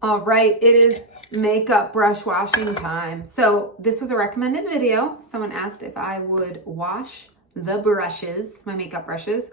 All right, it is makeup brush washing time. So this was a recommended video. Someone asked if I would wash the brushes, my makeup brushes.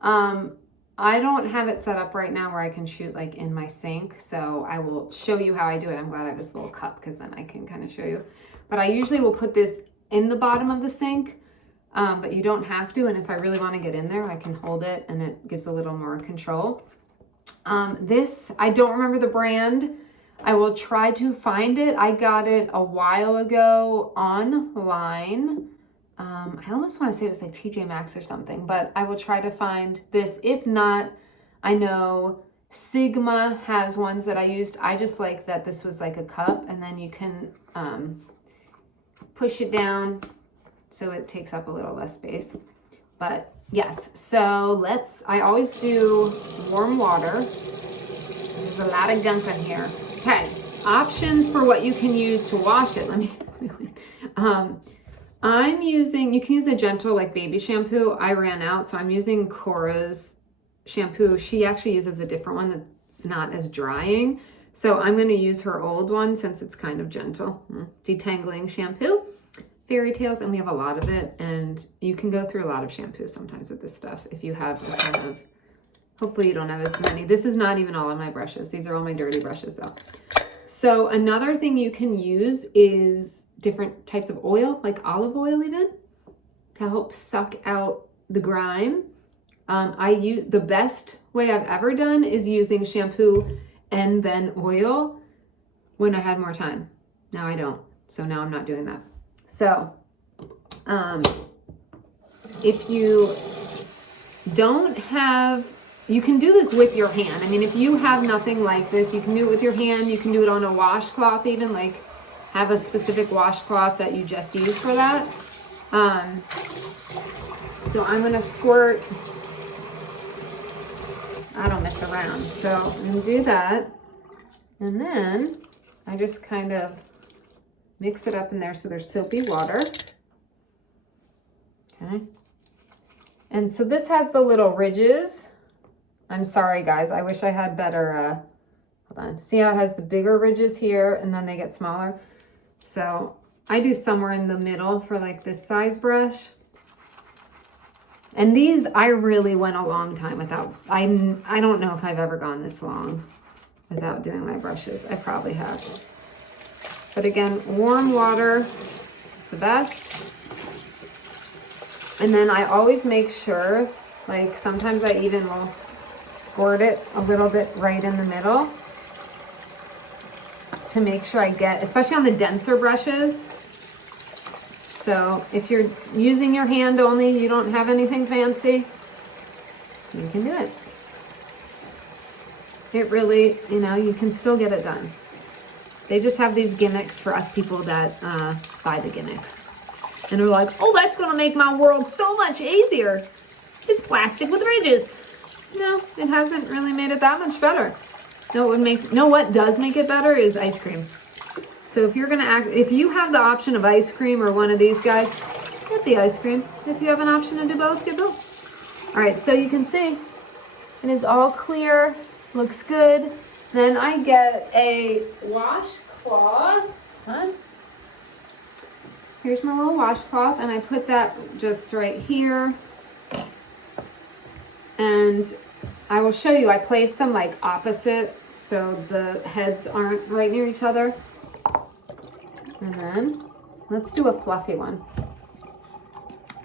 I don't have it set up right now where I can shoot like in my sink. So I will show you how I do it. I'm glad I have this little cup because then I can kind of show you. But I usually will put this in the bottom of the sink, but you don't have to. And if I really want to get in there, I can hold it and it gives a little more control. This, I don't remember the brand. I will try to find it. I got it a while ago online. I almost want to say it was like TJ Maxx or something, but I will try to find this. If not, I know Sigma has ones that I used. I just like that this was like a cup and then you can push it down so it takes up a little less space. But yes, so I always do warm water. There's a lot of gunk in here. Okay, options for what you can use to wash it. Let me, you can use a gentle like baby shampoo. I ran out, so I'm using Cora's shampoo. She actually uses a different one that's not as drying. So I'm going to use her old one since it's kind of gentle. Detangling shampoo, fairy tales, and we have a lot of it. And you can go through a lot of shampoo sometimes with this stuff if you have a ton of, hopefully you don't have as many. This is not even all of my brushes. These are all my dirty brushes though. So another thing you can use is different types of oil, like olive oil even, to help suck out the grime. The best way I've ever done is using shampoo and then oil when I had more time. Now I don't. So now I'm not doing that. So if you don't have, you can do this with your hand. I mean, if you have nothing like this, you can do it with your hand. You can do it on a washcloth even, like have a specific washcloth that you just use for that. So I'm going to squirt. I don't mess around. So I'm going to do that. And then I just kind of mix it up in there so there's soapy water. Okay. And so this has the little ridges. I'm sorry, guys. I wish I had better, hold on. See how it has the bigger ridges here and then they get smaller? So I do somewhere in the middle for like this size brush. And these, I really went a long time without, I don't know if I've ever gone this long without doing my brushes. I probably have. But again, warm water is the best. And then I always make sure, like sometimes I even will squirt it a little bit right in the middle to make sure I get, especially on the denser brushes. So if you're using your hand only, you don't have anything fancy, you can do it. It really, you can still get it done. They just have these gimmicks for us people that buy the gimmicks. And they're like, oh, that's going to make my world so much easier. It's plastic with ridges. No, it hasn't really made it that much better. What does make it better is ice cream. So if you're if you have the option of ice cream or one of these guys, get the ice cream. If you have an option to do both, get both. All right, so you can see it is all clear, looks good. Then I get a washcloth. Here's my little washcloth, and I put that just right here. And I will show you, I place them like opposite so the heads aren't right near each other. And then let's do a fluffy one.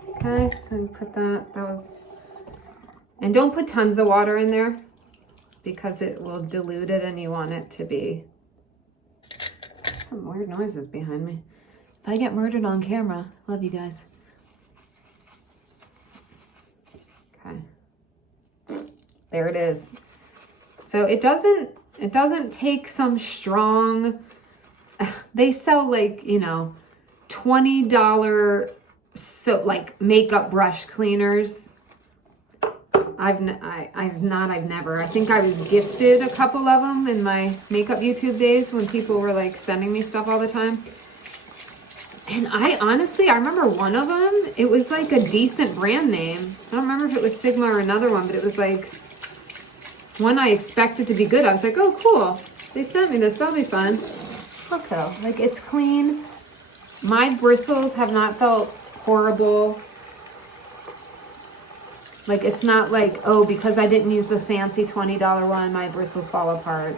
Okay, so you put that was, and don't put tons of water in there because it will dilute it and you want it to be, some weird noises behind me. If I get murdered on camera, love you guys. Okay. There it is. So it doesn't take some strong, they sell like, $20 like makeup brush cleaners. I've never. I think I was gifted a couple of them in my makeup YouTube days when people were like sending me stuff all the time. And I remember one of them, it was like a decent brand name. I don't remember if it was Sigma or another one, but it was like one I expected to be good. I was like, oh, cool. They sent me this. That'll be fun. Look though, like it's clean. My bristles have not felt horrible. Like it's not like, oh, because I didn't use the fancy $20 one, my bristles fall apart.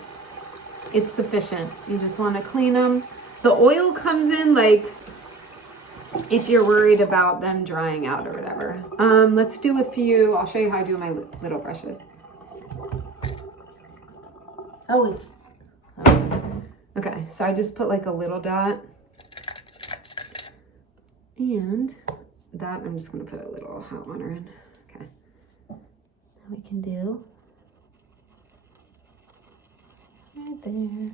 It's sufficient. You just want to clean them. The oil comes in like if you're worried about them drying out or whatever. Let's do a few. I'll show you how I do my little brushes. Oh, it's okay. So I just put like a little dot, and that I'm just gonna put a little hot water in. Okay. Now we can do right there.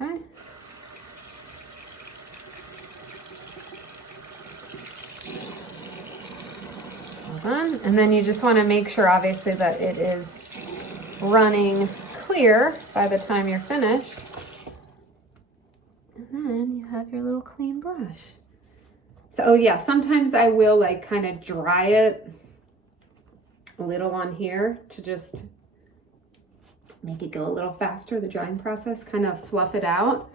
Okay. Done. And then you just want to make sure, obviously, that it is running clear by the time you're finished. And then you have your little clean brush. So, oh yeah, sometimes I will like kind of dry it a little on here to just make it go a little faster, the drying process, kind of fluff it out.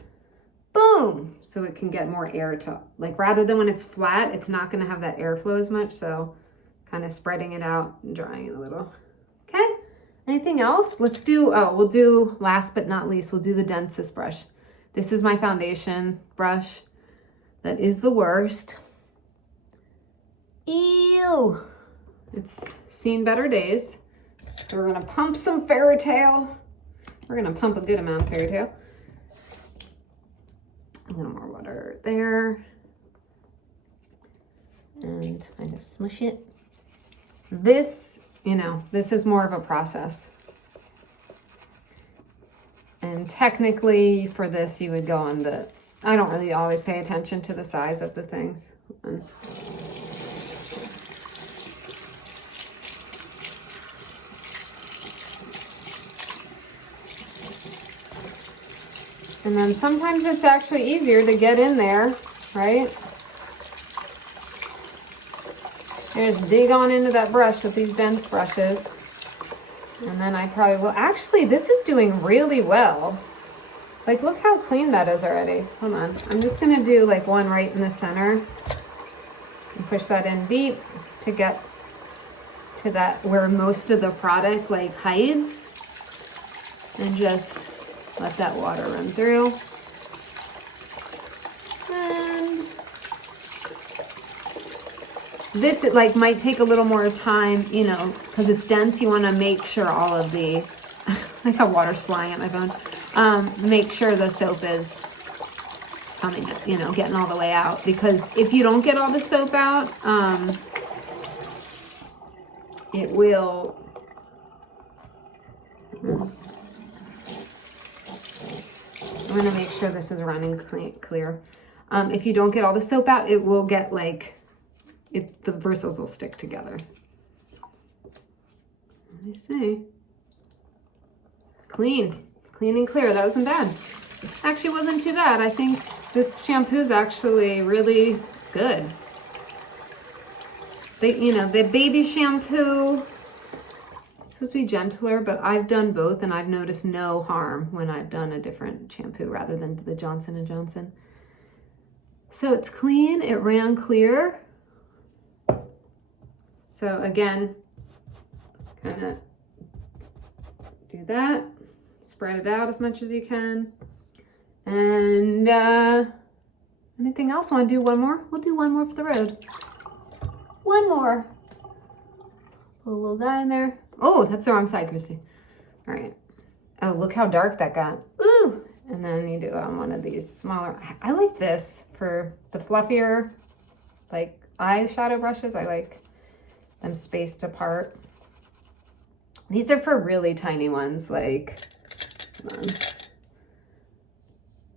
Boom! So it can get more air to, like rather than when it's flat, it's not going to have that airflow as much. So kind of spreading it out and drying it a little. Okay, anything else? Let's do, oh, we'll do, last but not least, we'll do the densest brush. This is my foundation brush. That is the worst. Ew! It's seen better days. So we're gonna pump some Fairy Tale. We're gonna pump a good amount of Fairy Tale. A little more water there. And I just smush it. This, you know, this is more of a process. And technically for this, you would go on the, I don't really always pay attention to the size of the things. And then sometimes it's actually easier to get in there, right? Just dig on into that brush with these dense brushes. And then I probably will. Actually, this is doing really well. Like, look how clean that is already. Hold on. I'm just going to do like one right in the center. And push that in deep to get to that where most of the product like hides. And just let that water run through. And this, it like might take a little more time, you know, because it's dense. You want to make sure all of the, like how water's flying at my phone. Make sure the soap is coming, you know, getting all the way out. Because if you don't get all the soap out, it will. I'm gonna make sure this is running clear. If you don't get all the soap out, it will get like. The bristles will stick together. Let me see. Clean and clear. That wasn't bad. Actually wasn't too bad. I think this shampoo is actually really good. You know, the baby shampoo, it's supposed to be gentler, but I've done both and I've noticed no harm when I've done a different shampoo rather than the Johnson & Johnson. So it's clean, it ran clear. So again, kind of do that, spread it out as much as you can. And anything else? Want to do one more? We'll do one more for the road. One more. Put a little guy in there. Oh, that's the wrong side, Christy. All right. Oh, look how dark that got. Ooh. And then you do one of these smaller. I like this for the fluffier, like eyeshadow brushes. I like them spaced apart. These are for really tiny ones, like, come on,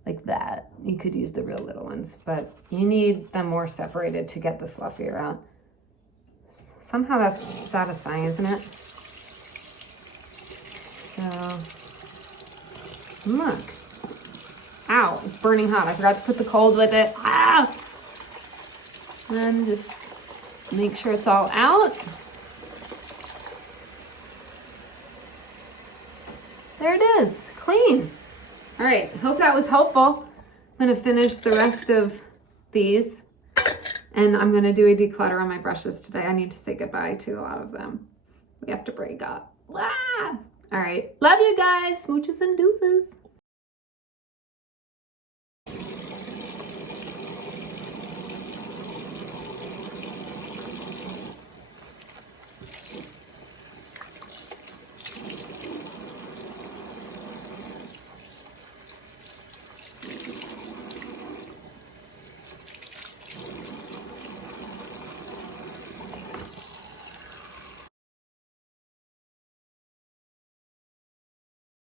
like that. You could use the real little ones, but you need them more separated to get the fluffier out. Somehow that's satisfying, isn't it? So, look. Ow, it's burning hot. I forgot to put the cold with it. Ah! And just make sure it's all out. there it is, clean. All right, hope that was helpful. I'm gonna finish the rest of these and I'm gonna do a declutter on my brushes today. I need to say goodbye to a lot of them. We have to break up. Ah! All right, love you guys, smooches and deuces.